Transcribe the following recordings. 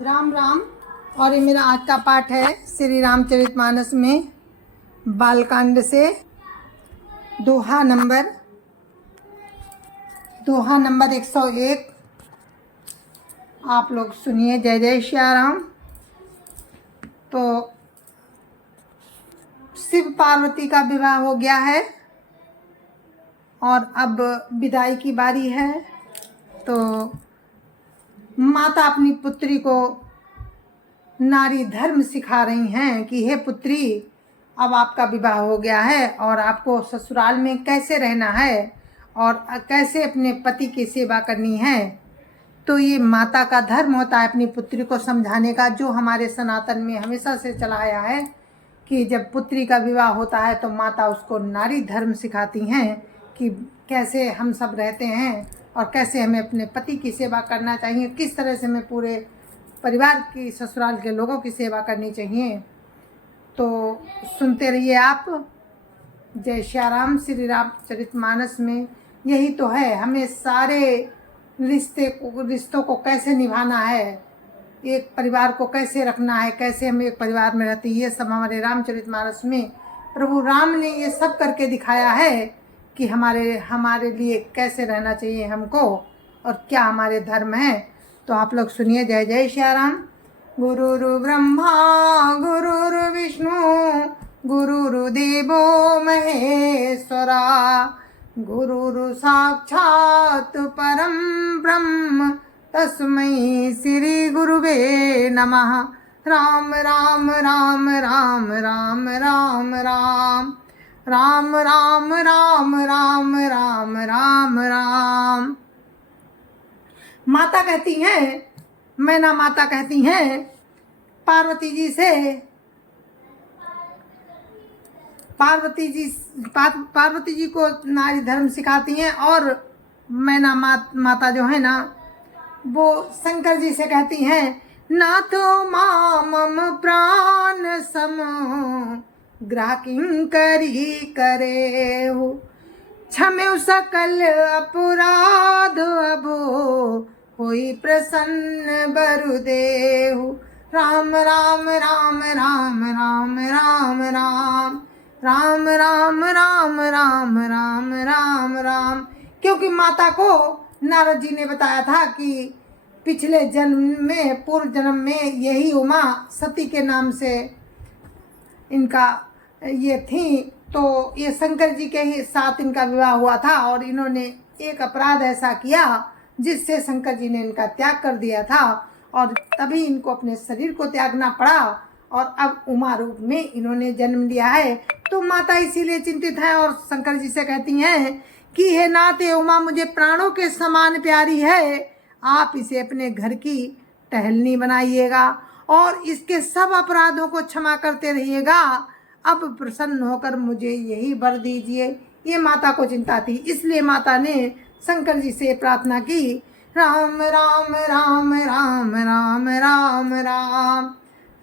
राम राम। और ये मेरा आज का पाठ है श्री रामचरितमानस में बालकांड से दोहा नंबर 101। आप लोग सुनिए। जय जय श्या राम। तो शिव पार्वती का विवाह हो गया है और अब विदाई की बारी है। तो माता अपनी पुत्री को नारी धर्म सिखा रही हैं कि हे पुत्री, अब आपका विवाह हो गया है और आपको ससुराल में कैसे रहना है और कैसे अपने पति की सेवा करनी है। तो ये माता का धर्म होता है अपनी पुत्री को समझाने का, जो हमारे सनातन में हमेशा से चला आया है कि जब पुत्री का विवाह होता है तो माता उसको नारी धर्म सिखाती हैं कि कैसे हम सब रहते हैं और कैसे हमें अपने पति की सेवा करना चाहिए, किस तरह से हमें पूरे परिवार की, ससुराल के लोगों की सेवा करनी चाहिए। तो सुनते रहिए आप। जय श्या राम। श्री रामचरितमानस में यही तो है, हमें सारे रिश्तों को कैसे निभाना है, एक परिवार को कैसे रखना है, कैसे हम एक परिवार में रहते हैं, ये सब हमारे रामचरितमानस में प्रभु राम ने ये सब करके दिखाया है कि हमारे लिए कैसे रहना चाहिए हमको और क्या हमारे धर्म है। तो आप लोग सुनिए। जय जय श्या राम। गुरुरु ब्रह्मा गुरुरु विष्णु गुरुर्देवो महेश्वरा, गुरुरु साक्षात् परम ब्रह्म तस्मै श्री गुरुवे नमः। राम राम राम राम राम राम राम राम राम राम राम राम राम राम। माता कहती हैं, मैना माता कहती हैं पार्वती जी से, पार्वती जी को नारी धर्म सिखाती हैं और मैना माता जो है ना वो शंकर जी से कहती हैं, नाथो मामम प्राण सम ग्रह किंकरी करे हो, क्षम्यु सकल अपराध अबो होई प्रसन्न बरुदेहु। राम राम राम राम राम राम राम राम राम राम राम राम राम राम। क्योंकि माता को नारद जी ने बताया था कि पिछले जन्म में, पूर्व जन्म में यही उमा सती के नाम से इनका ये थी, तो ये शंकर जी के ही साथ इनका विवाह हुआ था और इन्होंने एक अपराध ऐसा किया जिससे शंकर जी ने इनका त्याग कर दिया था और तभी इनको अपने शरीर को त्यागना पड़ा और अब उमा रूप में इन्होंने जन्म लिया है। तो माता इसीलिए चिंतित है और शंकर जी से कहती हैं कि हे नाथ, उमा मुझे प्राणों के समान प्यारी है, आप इसे अपने घर की टहलनी बनाइएगा और इसके सब अपराधों को क्षमा करते रहिएगा। अब प्रसन्न होकर मुझे यही वर दीजिए। ये माता को चिंता थी, इसलिए माता ने शंकर जी से प्रार्थना की। राम राम राम राम राम राम राम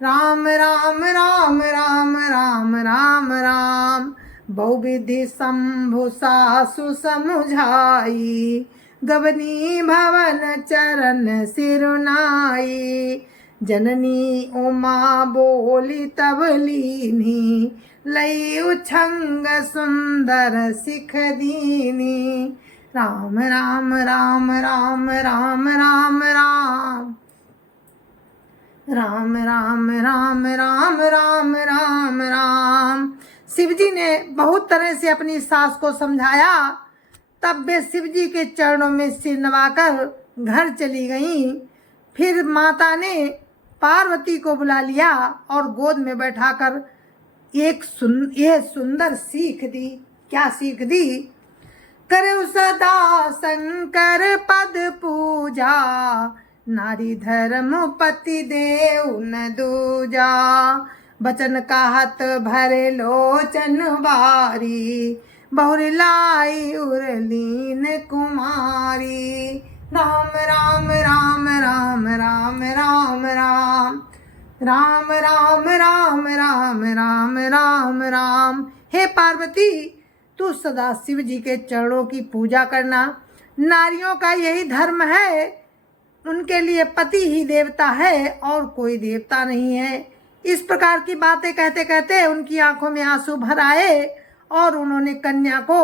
राम राम राम राम राम राम राम। बहुविधि शंभु सासु समुझाई, गवनी भवन चरण सिरुनाई, जननी उमा बोली तब लीनी, लई उछंग सुंदर सिख दीनी। राम राम राम राम राम राम राम राम राम राम राम राम राम राम। शिव जी ने बहुत तरह से अपनी सास को समझाया, तब वे शिव जी के चरणों में सिर नवाकर घर चली गईं। फिर माता ने पार्वती को बुला लिया और गोद में बैठाकर ये सुंदर सीख दी। क्या सीख दी? करे सदा शंकर पद पूजा, नारी धर्म पति देव न दूजा, बचन कहत भरे लोचन बारी, बहुरी लाई उर्लीन कुमारी। राम राम राम राम राम राम राम राम राम राम राम राम राम राम। हे पार्वती, तू सदा शिव जी के चरणों की पूजा करना, नारियों का यही धर्म है उनके लिए पति ही देवता है और कोई देवता नहीं है। इस प्रकार की बातें कहते कहते उनकी आंखों में आंसू भर आए और उन्होंने कन्या को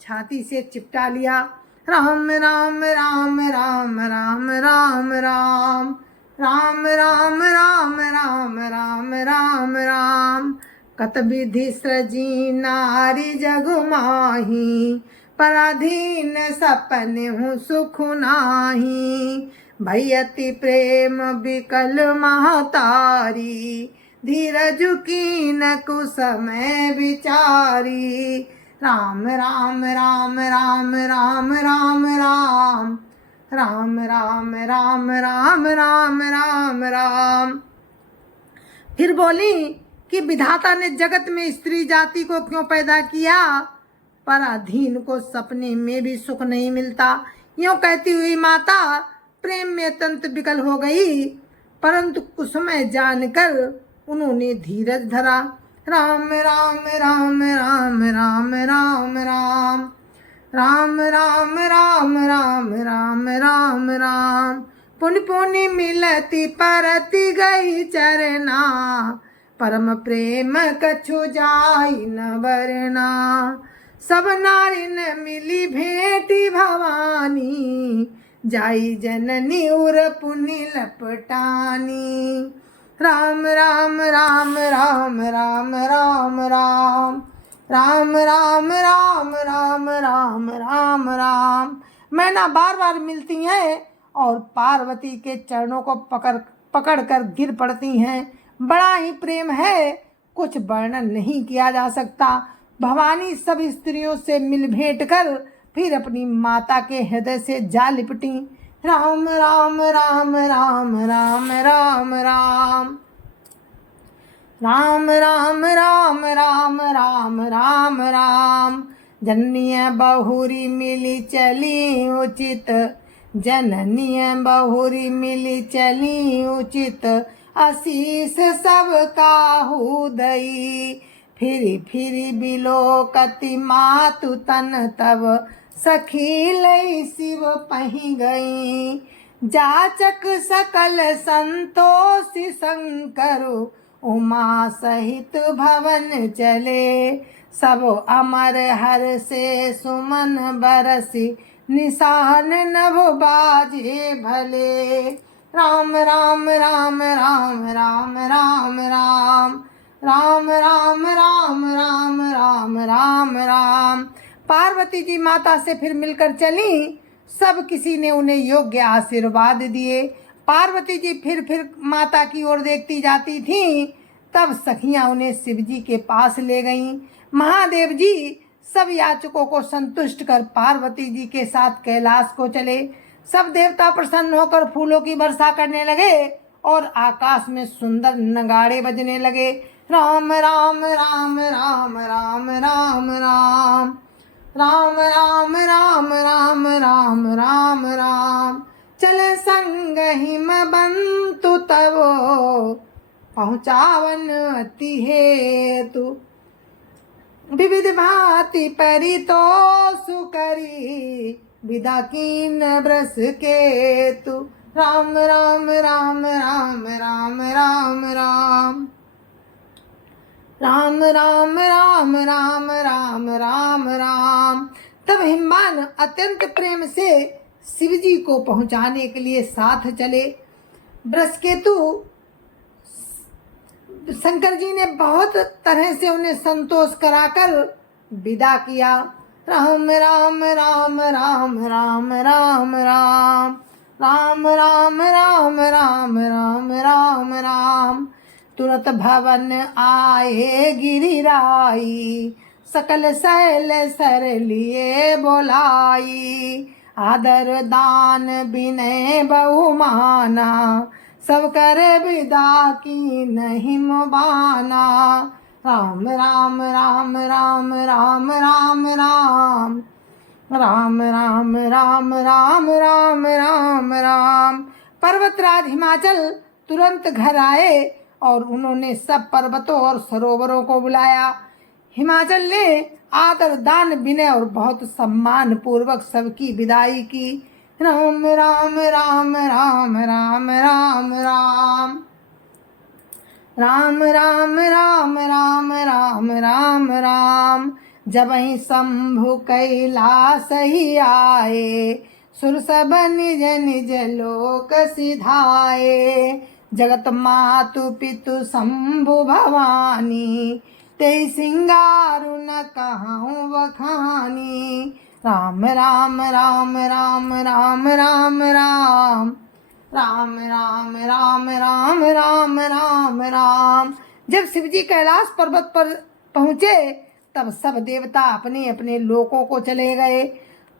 छाती से चिपटा लिया। राम राम राम राम राम राम राम राम राम राम राम राम राम राम कत विधि सृजी नारी जग माही पराधीन सपन हूँ सुख नाही भयति प्रेम विकल महतारी धीरज कीन कुसमय विचारी राम राम राम राम राम राम राम राम राम राम राम राम राम राम। फिर बोली कि विधाता ने जगत में स्त्री जाति को क्यों पैदा किया, पराधीन को सपने में भी सुख नहीं मिलता। यूं कहती हुई माता प्रेम में अत्यंत विकल हो गई, परंतु कुसमय जानकर उन्होंने धीरज धरा। राम राम राम राम राम राम राम राम राम राम राम राम राम राम पुनि पुनि मिलती परति गई चरना परम प्रेम कछु जाई न वरना सब नारी न मिली भेटी भवानी जाई जननी उर पुनि लपटानी। राम राम राम राम राम राम राम राम राम राम राम राम राम राम। मैना बार बार मिलती हैं और पार्वती के चरणों को पकड़ कर गिर पड़ती हैं। बड़ा ही प्रेम है, कुछ वर्णन नहीं किया जा सकता। भवानी सब स्त्रियों से मिल भेंट कर फिर अपनी माता के हृदय से जा लिपटी। राम राम राम राम राम राम राम राम राम राम राम राम राम राम जननीय बहुरी मिली चली उचित जननीय बहुरी मिली चली उचित आशीष सब काहू दई फिरी फिरी बिलोकति मातु तन तब सखी लई शिव पही गई जाचक सकल संतोषी शंकरु उमा सहित भवन चले सब अमर हर से सुमन बरसी निशान नभ बाजे भले। राम राम राम राम राम राम राम राम राम राम राम राम राम राम। पार्वती जी माता से फिर मिलकर चली, सब किसी ने उन्हें योग्य आशीर्वाद दिए। पार्वती जी फिर माता की ओर देखती जाती थीं, तब सखियां उन्हें शिव जी के पास ले गईं। महादेव जी सब याचकों को संतुष्ट कर पार्वती जी के साथ कैलाश को चले। सब देवता प्रसन्न होकर फूलों की वर्षा करने लगे और आकाश में सुंदर नगाड़े बजने लगे। राम राम राम राम राम राम राम राम राम राम राम राम राम राम चल संग हिम बंतु तवो पहुँचावन अति हेतु विविध भांति परितोषु करी विदा कीन ब्रस केतु। राम राम राम राम राम राम राम राम राम राम राम राम राम राम। तब हिमवान अत्यंत प्रेम से शिवजी को पहुंचाने के लिए साथ चले। बृहस्केतु शंकर जी ने बहुत तरह से उन्हें संतोष कराकर विदा किया। राम राम राम राम राम राम राम राम राम राम राम राम राम राम तुरत भवन आए गिरिराई सकल शैल सर लिए बोलाई आदर दान विनय बहुमाना सब कर विदा की नहीं मुबाना। राम राम राम राम राम राम राम राम राम राम राम राम राम राम। पर्वतराज हिमाचल तुरंत घर आए और उन्होंने सब पर्वतों और सरोवरों को बुलाया। हिमाचल ने आदर दान विनय और बहुत सम्मान पूर्वक सबकी विदाई की। राम राम राम राम राम राम राम राम राम राम राम राम राम राम। जबहि शंभु कैलास ही आए, सुर सब निज निज लोक सिधाए। जगत मातु पितु शंभु भवानी, ते सिंगारु न कहूँ बखानी। राम राम राम राम राम राम राम राम राम राम राम राम राम राम। जब शिवजी कैलाश पर्वत पर पहुँचे तब सब देवता अपने अपने लोकों को चले गए।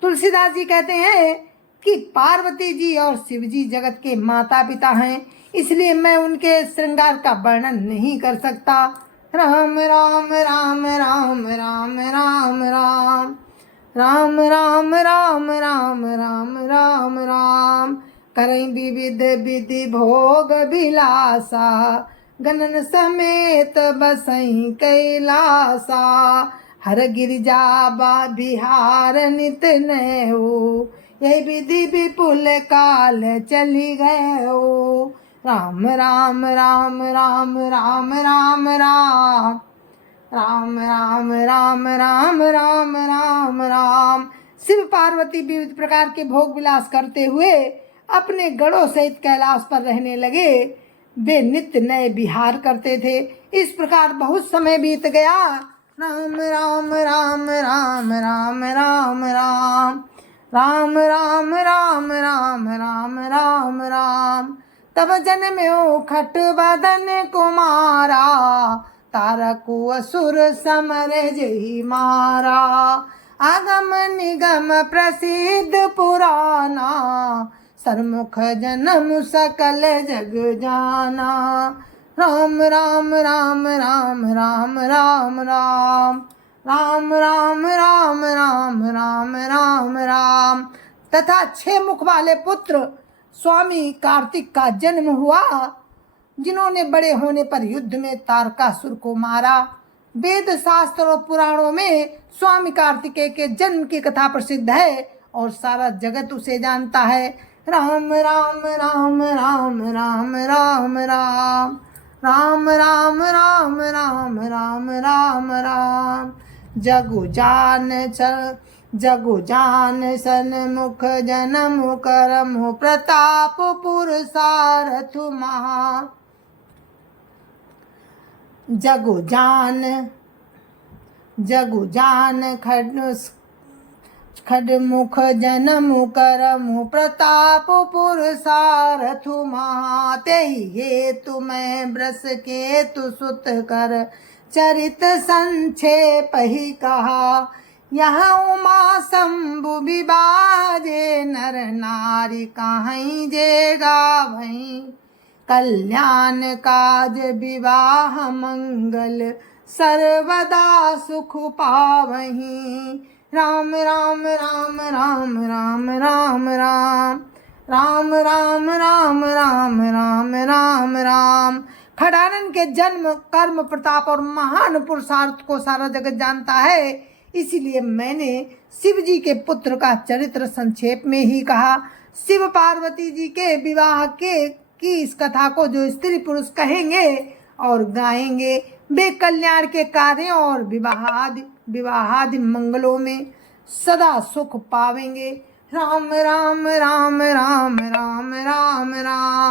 तुलसीदास जी कहते हैं कि पार्वती जी और शिवजी जगत के माता पिता हैं, इसलिए मैं उनके श्रृंगार का वर्णन नहीं कर सकता। राम राम राम राम राम राम राम राम राम राम राम राम राम राम। करई विविध विधि भोग विलासा, गणन समेत बसई कैलासा। हर गिरिजा बिहार नित नयो, यही विधि विपुल काल चली गयो। राम राम राम राम राम राम राम राम राम राम राम राम राम राम। शिव पार्वती विविध प्रकार के भोग विलास करते हुए अपने गणों सहित कैलाश पर रहने लगे। वे नित्य नए विहार करते थे। इस प्रकार बहुत समय बीत गया। राम राम राम राम राम राम राम राम राम राम राम राम राम राम। तब जन्म्यो खट बदन कुमारा, तारकु असुर समर जही मारा। आगम निगम प्रसिद्ध पुराना, सरमुख जन्म सकल जग जाना। राम राम राम राम राम राम राम राम राम राम राम राम राम राम। तथा 6 मुख वाले पुत्र स्वामी कार्तिक का जन्म हुआ, जिन्होंने बड़े होने पर युद्ध में तारकासुर को मारा। वेद शास्त्र और पुराणों में स्वामी कार्तिकेय के जन्म की कथा प्रसिद्ध है और सारा जगत उसे जानता है। राम राम राम राम राम राम राम राम राम राम राम राम राम राम। जगु जान सन्मुख जनम करम प्रताप पुरसारथु महा। जगु जान खडमुख जनम करमु प्रताप पुरसारथु महा। तेहि हेतु मैं ब्रस केतु सुत कर चरित संक्षेप ही कहा। यहाँ उमा शंभु विबाजे, नर नारी कहीं जे गावहीं। कल्याण काज विवाह मंगल, सर्वदा सुख पावहीं। राम राम राम राम राम राम राम राम राम राम राम राम राम राम। खडानन के जन्म, कर्म, प्रताप और महान पुरुषार्थ को सारा जगत जानता है, इसीलिए मैंने शिव जी के पुत्र का चरित्र संक्षेप में ही कहा। शिव पार्वती जी के विवाह की इस कथा को जो स्त्री पुरुष कहेंगे और गाएंगे, वे कल्याण के कार्यों और विवाहादि मंगलों में सदा सुख पावेंगे। राम राम राम राम राम राम राम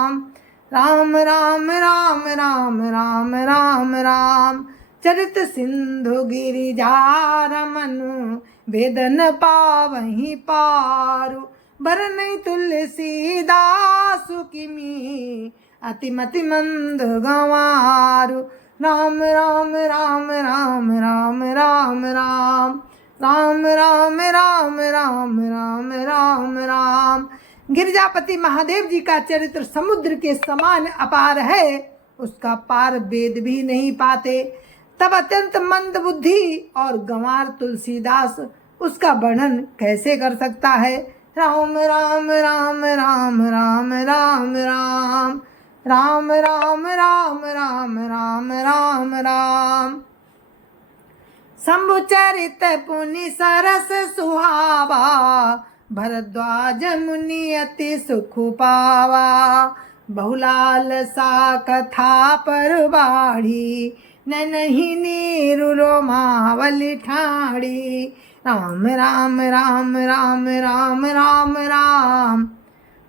राम राम राम राम राम राम राम। चरित सिंधु गिरिजा रमनु, वेदन पावहीं पारु। बरन तुलसीदासु किमी, अतिमति मंद गंवारु। राम राम राम राम राम राम राम राम राम राम राम राम राम राम। गिरिजापति महादेव जी का चरित्र समुद्र के समान अपार है, उसका पार वेद भी नहीं पाते। तब अत्यंत मंद बुद्धि और गंवार तुलसीदास उसका वर्णन कैसे कर सकता है। राम राम राम राम राम राम राम राम राम राम राम राम राम राम। शंभु चरित पुनि सरस सुहावा, भरद्वाज मुनि अति सुख पावा। बहुलाल सा कथा पर बाढ़ी, नैनहि नीरु रोमावली ठाड़ी। राम राम राम राम राम राम राम राम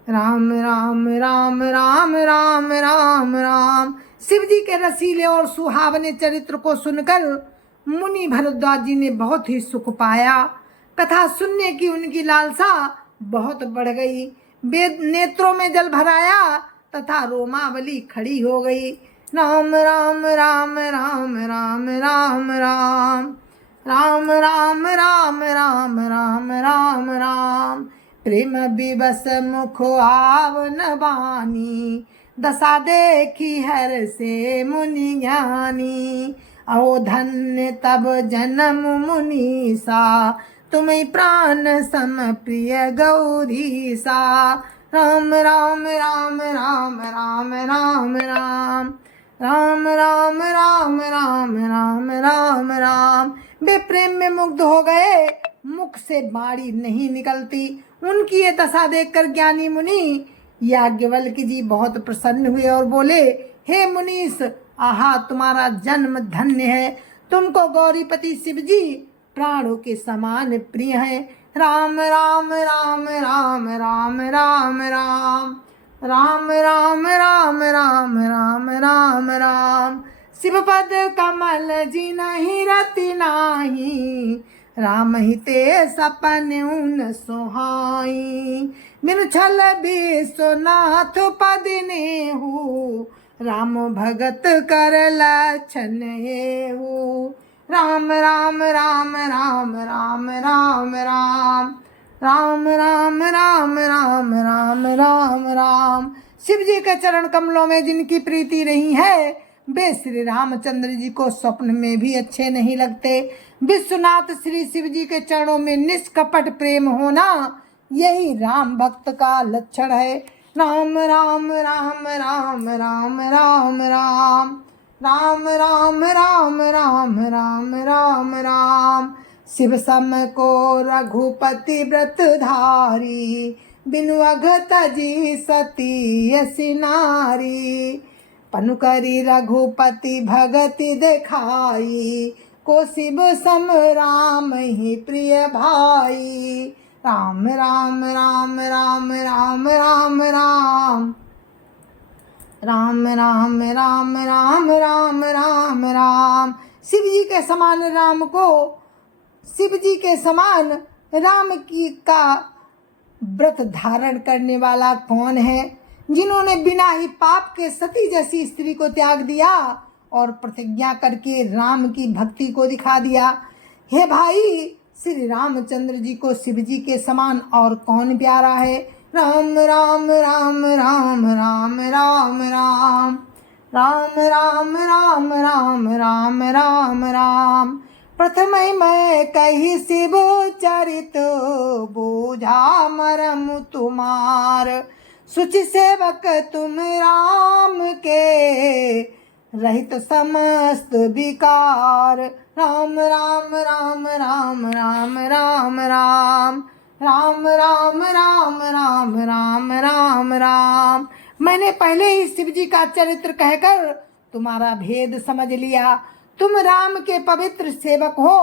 राम राम राम राम राम राम। शिव जी के रसीले और सुहावने चरित्र को सुनकर मुनि भरद्वाज जी ने बहुत ही सुख पाया। कथा सुनने की उनकी लालसा बहुत बढ़ गई। वेद नेत्रों में जल भराया तथा रोमावली खड़ी हो गई। राम राम राम राम राम राम राम राम राम राम राम राम राम राम। प्रेम विवश मुख आवन बानी, दशा देखी हर से मुनि ज्ञानी। ओ धन्य तब जन्म मुनीसा, तुम्हें प्राण सम प्रिय गौरीसा। राम राम राम राम राम राम राम राम राम राम राम राम राम राम। वे प्रेम में मुग्ध हो गए, मुख से बाणी नहीं निकलती। उनकी ये दशा देखकर ज्ञानी मुनि याज्ञवल्क्य जी बहुत प्रसन्न हुए और बोले, हे मुनीश, आहा तुम्हारा जन्म धन्य है। तुमको गौरीपति शिव जी प्राणों के समान प्रिय है। राम राम राम राम राम राम राम राम राम राम राम राम राम राम। शिव पद कमल जी नहीं रति नाही, राम ही ते सपन उन सोहाई। बिनु छल विश्वनाथ पद नेहु, राम भगत कर लक्षण हेहु। राम राम राम राम राम राम राम राम राम राम राम राम राम राम। शिव जी के चरण कमलों में जिनकी प्रीति नहीं है, वे श्री रामचंद्र जी को स्वप्न में भी अच्छे नहीं लगते। विश्वनाथ श्री शिव जी के चरणों में निष्कपट प्रेम होना, यही राम भक्त का लक्षण है। राम राम राम राम राम राम राम राम राम राम राम राम राम राम। शिव सम को रघुपति व्रत धारी, बिनु अघ तजी सती यसी नारी। पनु करी रघुपति भगति देखाई, को शिव सम राम ही प्रिय भाई। राम राम राम राम राम राम राम राम राम राम राम राम राम राम। शिव जी के समान राम को, शिव जी के समान राम की का व्रत धारण करने वाला कौन है, जिन्होंने बिना ही पाप के सती जैसी स्त्री को त्याग दिया और प्रतिज्ञा करके राम की भक्ति को दिखा दिया। हे भाई, श्री रामचंद्र जी को शिव जी के समान और कौन प्यारा है। राम राम राम राम राम राम राम राम राम राम राम राम राम राम। प्रथम मैं कही शिव चरित, बूझा मरम तुम्हार। सुचि सेवक तुम राम के, रहित समस्त विकार। राम राम राम राम राम राम राम राम राम राम राम राम राम राम। मैंने पहले ही शिव जी का चरित्र कहकर तुम्हारा भेद समझ लिया। तुम राम के पवित्र सेवक हो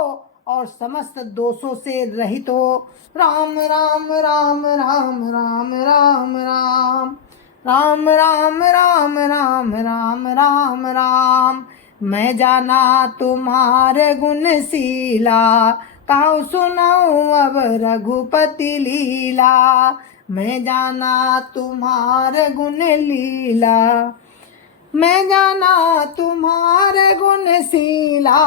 और समस्त दोषों से रहित हो। राम राम राम राम राम राम राम राम राम राम राम राम राम राम। मैं जाना तुम्हारे गुणशीला, कहूँ सुनाऊं अब रघुपति लीला। मैं जाना तुम्हारे गुण लीला, मैं जाना तुम्हारे गुणशीला।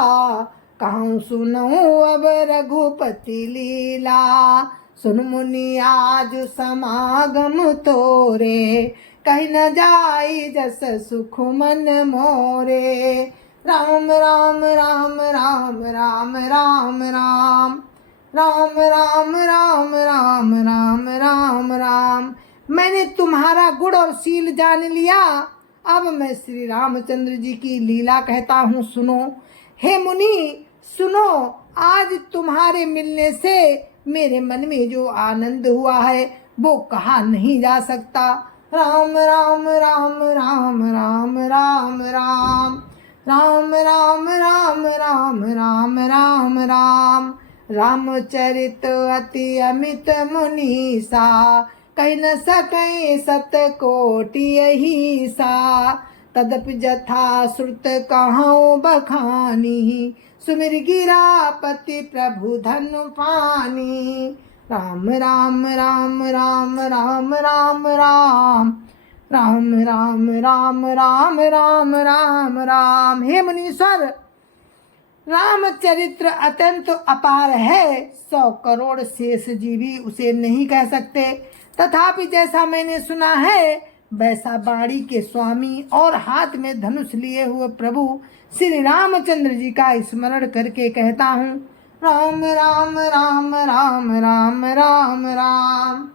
कहूँ सुनाऊं अब रघुपति लीला। सुन मुनि आज समागम तोरे, कहीं न जाई जस सुख मन मोरे। राम राम राम राम राम राम राम राम राम राम राम राम राम राम। मैंने तुम्हारा गुण और शील जान लिया, अब मैं श्री रामचंद्र जी की लीला कहता हूँ, सुनो। हे मुनि सुनो, आज तुम्हारे मिलने से मेरे मन में जो आनंद हुआ है वो कहा नहीं जा सकता। राम राम राम राम राम राम राम राम राम राम राम राम राम राम रामचरित अति अमित मुनीसा कह न सके सत कोटि यही सा तदपि जथा श्रुत कहूँ बखानी सुमिर गिरापति प्रभु धनु पानी। राम राम राम राम राम राम राम राम राम राम राम राम राम राम। हे मुनीश्वर, रामचरित्र अत्यंत अपार है, 100 करोड़ शेष जी भी उसे नहीं कह सकते। तथापि जैसा मैंने सुना है वैसा वाणी के स्वामी और हाथ में धनुष लिए हुए प्रभु श्री रामचंद्र जी का स्मरण करके कहता हूँ। राम राम राम राम राम राम राम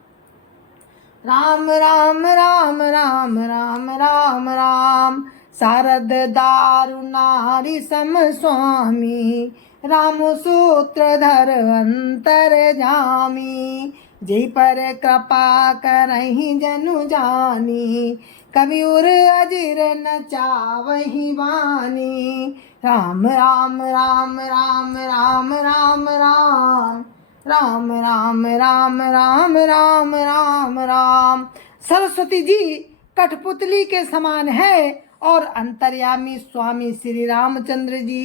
राम राम राम राम राम राम राम शारद दारु नारी सम स्वामी राम सूत्रधर अंतर जामी जय पर कृपा करहि जनु जानी कबीर अजिर न चावहि वानी। राम राम राम राम राम राम राम राम राम राम राम राम राम राम। सरस्वती जी कठपुतली के समान है और अंतर्यामी स्वामी श्री रामचंद्र जी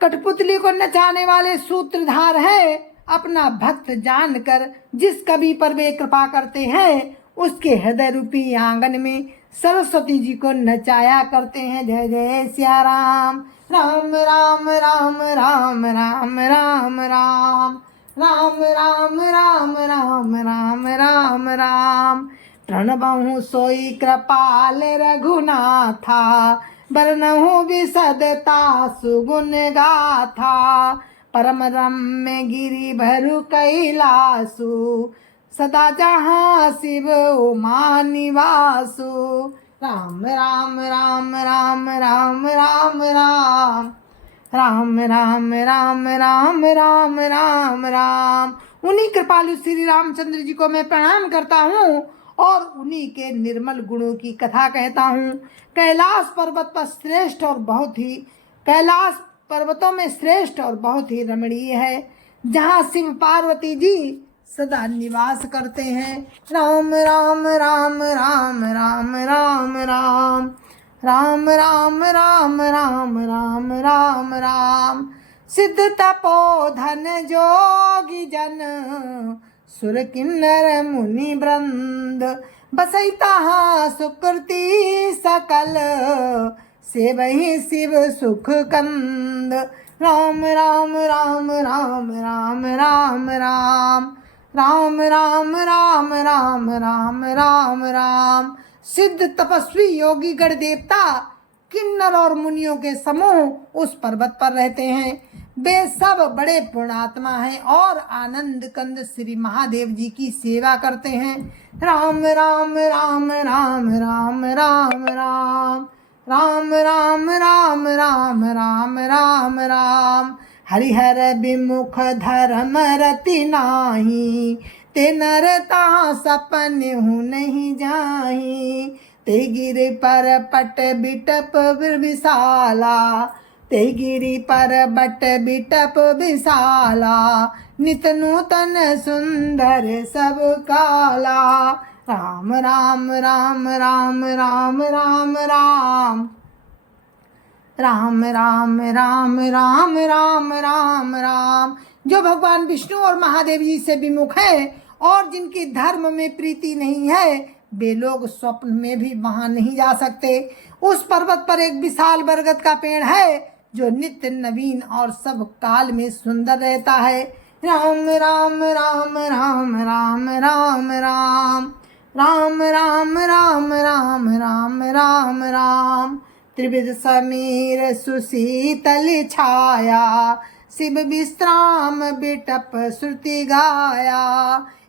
कठपुतली को नचाने वाले सूत्रधार है। अपना भक्त जानकर जिस कवि पर वे कृपा करते हैं उसके हृदय रूपी आंगन में सरस्वती जी को नचाया करते हैं। जय जय सिया राम राम राम राम राम राम राम राम राम राम राम राम राम राम राम प्रणबहु सोई कृपाल रघुनाथा बरनहु विसदता सुगुण गाथा परम रम्य गिरि भरु कैलासु सदा जहाँ शिव उमा निवासु। राम राम राम राम राम राम राम राम राम राम राम राम राम राम। उन्हीं कृपालु श्री रामचंद्र जी को मैं प्रणाम करता हूँ और उन्हीं के निर्मल गुणों की कथा कहता हूँ। कैलाश पर्वत पर श्रेष्ठ और बहुत ही कैलाश पर्वतों में श्रेष्ठ और बहुत ही रमणीय है जहाँ शिव पार्वती जी सदा निवास करते हैं। राम राम राम राम राम राम राम राम राम राम राम राम राम राम सिद्ध तपोधन जोगी जन सुर किन्नर मुनि वृंद बसैता सुकृति सकल से वही शिव सुख कंद। राम राम राम राम राम राम राम राम राम राम राम राम राम राम। सिद्ध तपस्वी योगी गण देवता किन्नर और मुनियों के समूह उस पर्वत पर रहते हैं। वे सब बड़े पुण्यात्मा हैं और आनंद कंद श्री महादेव जी की सेवा करते हैं। राम राम राम राम राम राम राम राम राम राम राम राम राम राम हरिहर विमुख धर्म रति नाही ते नरता सपन हूँ नहीं जाही ते गिर पर पट बिटप विशाला ते गिरी पर बट बिटप विशाला नित नूतन सुंदर सब काला। राम राम राम राम राम राम राम राम राम राम राम राम राम राम। जो भगवान विष्णु और महादेव जी से विमुख है और जिनकी धर्म में प्रीति नहीं है वे लोग स्वप्न में भी वहां नहीं जा सकते। उस पर्वत पर एक विशाल बरगद का पेड़ है जो नित्य नवीन और सब काल में सुंदर रहता है। राम राम राम राम राम राम राम राम राम राम राम राम राम राम त्रिविध समीर सुशीतल छाया शिव विश्राम बिटप श्रुति गाया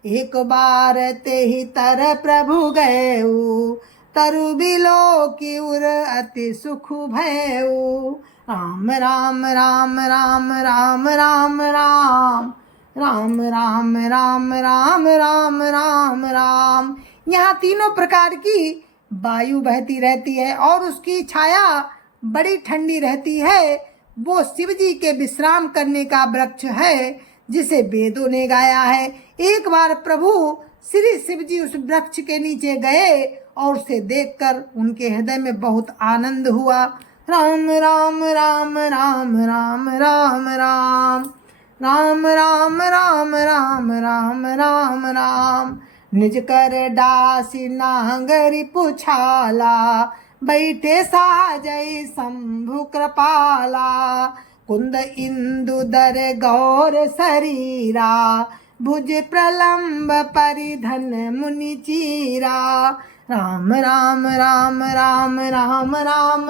एक बार ते ही तर प्रभु गएऊ तरु बिलो की उर अति सुख भयऊ। राम राम राम राम राम राम राम राम राम राम राम राम राम राम। यहाँ तीनों प्रकार की वायु बहती रहती है और उसकी छाया बड़ी ठंडी रहती है। वो शिव जी के विश्राम करने का वृक्ष है जिसे वेदों ने गाया है। एक बार प्रभु श्री शिव जी उस वृक्ष के नीचे गए और उसे देखकर उनके हृदय में बहुत आनंद हुआ। राम राम राम राम राम राम राम राम राम राम राम राम राम राम। निज कर दासी नांगरी पुछाला, बैठे साजय शंभु कृपाला। कुंद इंदु दर गौर शरीरा, भुज प्रलंब परिधन मुनि चीरा। राम राम राम राम राम राम राम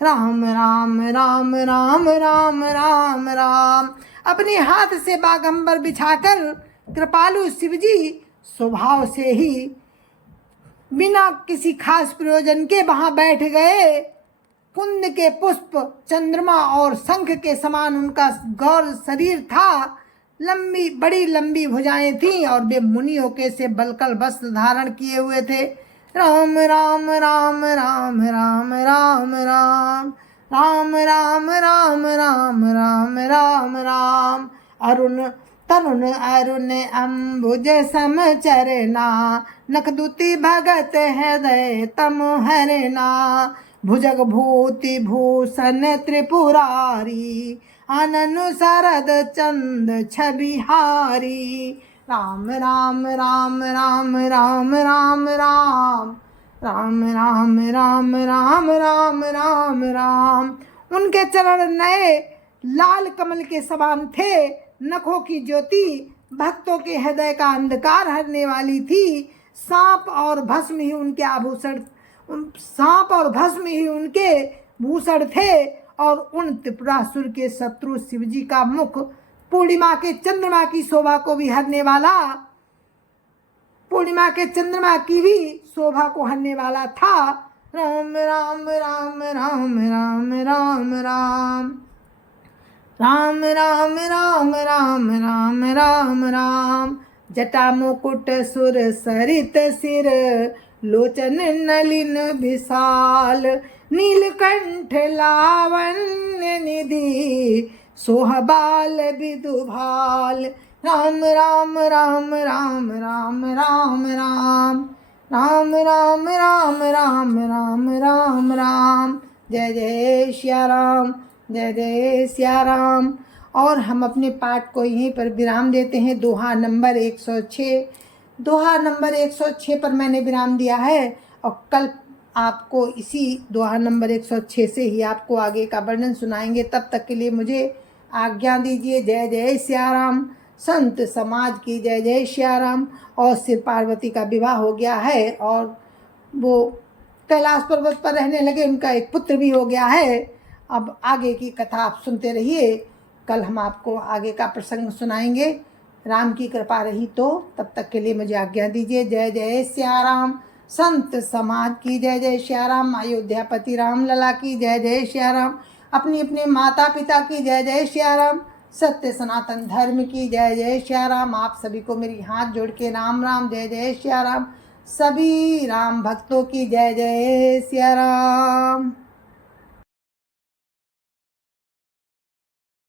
राम राम राम राम राम राम राम। अपने हाथ से बागंबर बिछाकर कृपालु शिवजी स्वभाव से ही बिना किसी खास प्रयोजन के वहां बैठ गए। कुंद के पुष्प, चंद्रमा और शंख के समान उनका गौर शरीर था। लंबी बड़ी लंबी भुजाएं थीं और वे मुनियों के से बलकल वस्त्र धारण किए हुए थे। राम राम राम राम राम राम राम राम राम राम राम राम राम राम। अरुण तरुण अरुण अम्बुज सम चरना, नखदुति भगत हृदय तम हरना। भुजग भूति भूषण त्रिपुरारी, अननु शरद चंद छबिहारी। राम राम राम राम राम राम राम राम राम राम राम राम राम राम। उनके चरण नए लाल कमल के समान थे। नखों की ज्योति भक्तों के हृदय का अंधकार हरने वाली थी। सांप और भस्म ही उनके आभूषण, सांप और भस्म ही उनके भूषण थे। और उन त्रिपुरासुर के शत्रु शिवजी का मुख पूर्णिमा के चंद्रमा की शोभा को भी हरने वाला, पूर्णिमा के चंद्रमा की भी शोभा को हरने वाला था। राम राम राम राम राम राम राम राम राम राम राम राम राम राम। जटा मुकुट सुर सरित सिर, लोचन नलिन विशाल। नीलकंठ लावण्य निधि, सोहबाल विदुभाल। राम राम राम राम राम राम राम राम राम राम राम राम राम राम। जय जय सिया राम, जय जय सिया राम। और हम अपने पाठ को यहीं पर विराम देते हैं। दोहा नंबर 106, दोहा नंबर 106 पर मैंने विराम दिया है और कल आपको इसी दोहा नंबर 106 से ही आपको आगे का वर्णन सुनाएंगे। तब तक के लिए मुझे आज्ञा दीजिए। जय जय सिया राम। संत समाज की जय जय सिया राम। और शिव पार्वती का विवाह हो गया है और वो कैलाश पर्वत पर रहने लगे। उनका एक पुत्र भी हो गया है। अब आगे की कथा आप सुनते रहिए। कल हम आपको आगे का प्रसंग सुनाएंगे। राम की कृपा रही तो तब तक के लिए मुझे आज्ञा दीजिए। जय जय सिया राम। संत समाज की जय जय सिया राम। अयोध्यापति राम लला की जय जय सिया राम। अपनी अपने माता पिता की जय जय सिया राम। सत्य सनातन धर्म की जय जय सिया राम। आप सभी को मेरी हाथ जोड़ के राम राम जय जय सिया राम। सभी राम भक्तों की जय जय सिया राम।